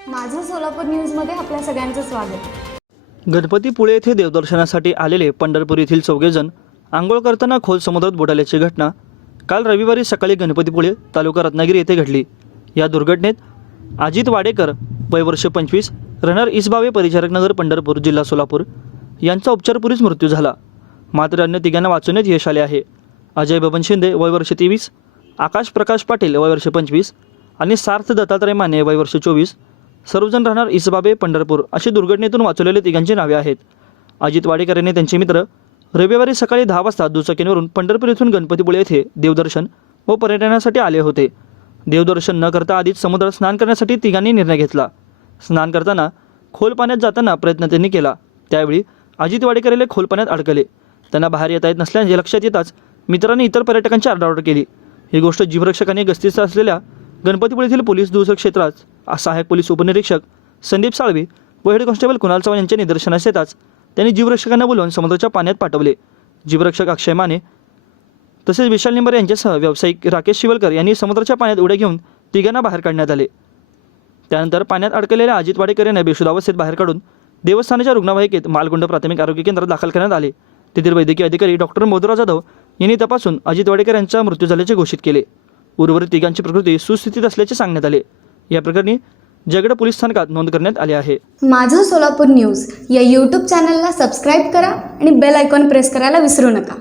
सोलापूर न्यूजमध्ये आपल्या सगळ्यांचं स्वागत. गणपतीपुळे येथे देवदर्शनासाठी आलेले पंढरपूर येथील चौघेजण आंघोळ करताना खोल समुद्रात बुडाल्याची घटना काल रविवारी सकाळी गणपतीपुळे तालुका रत्नागिरी येथे घडली. या दुर्घटनेत अजित वाडेकर वय वर्ष पंचवीस रनर इसबावे परिचारक नगर पंढरपूर जिल्हा सोलापूर यांचा उपचारपूर्वीच मृत्यू झाला. मात्र अन्य तिघांना वाचवण्यात यश आले आहे. अजय बबन शिंदे वय वर्ष तेवीस आकाश प्रकाश पाटील वय वर्ष पंचवीस आणि सार्थ दत्तात्रय माने वय वर्ष चोवीस सर्वजण राहणार इसबाबे पंढरपूर अशी दुर्घटनेतून वाचवलेले तिघांची नावे आहेत. अजित वाडेकर यांनी त्यांचे मित्र रविवारी सकाळी दहा वाजता दुचाकींवरून पंढरपूर येथून गणपतीपुळे येथे देवदर्शन व पर्यटनासाठी आले होते. देवदर्शन न करता आधीच समुद्रात स्नान करण्यासाठी तिघांनी निर्णय घेतला. स्नान करताना खोल पाण्यात जाताना प्रयत्न त्यांनी केला. त्यावेळी अजित वाडेकर खोल पाण्यात अडकले. त्यांना बाहेर येता येत नसल्याचे लक्षात येताच मित्रांनी इतर पर्यटकांची आरडाओरड केली. ही गोष्ट जीवरक्षकांनी गस्तीचा असलेल्या गणपतीपुळेतील पोलीस दुसर क्षेत्रात सहाय्यक पोलीस उपनिरीक्षक संदीप साळवी व हेड कॉन्स्टेबल कुणाल चव्हाण यांच्या निदर्शनास येताच त्यांनी जीवरक्षकांना बोलवून समुद्राच्या पाण्यात पाठवले. जीवरक्षक अक्षय माने तसेच विशाल निंबर यांच्यासह व्यावसायिक राकेश शिवलकर यांनी समुद्राच्या पाण्यात उड्या घेऊन तिघांना बाहेर काढण्यात आले. त्यानंतर पाण्यात अडकलेल्या अजित वाडेकर यांना बेशुदावस्थेत बाहेर काढून देवस्थानाच्या रुग्णवाहिकेत मालगुंड प्राथमिक आरोग्य केंद्रात दाखल करण्यात आले. तेथील वैद्यकीय अधिकारी डॉक्टर मोदराव जाधव यांनी तपासून अजित वाडेकर यांचा मृत्यू झाल्याचे घोषित केले. उर्वरित तिघांची प्रकृती सुस्थितीत असल्याचे सांगण्यात आले. या प्रकरणी जगड पोलीस स्थानकात नोंद करण्यात आली आहे. माझं सोलापूर न्यूज या यूट्यूब चॅनलला सबस्क्राईब करा आणि बेल आयकॉन प्रेस करायला विसरू नका.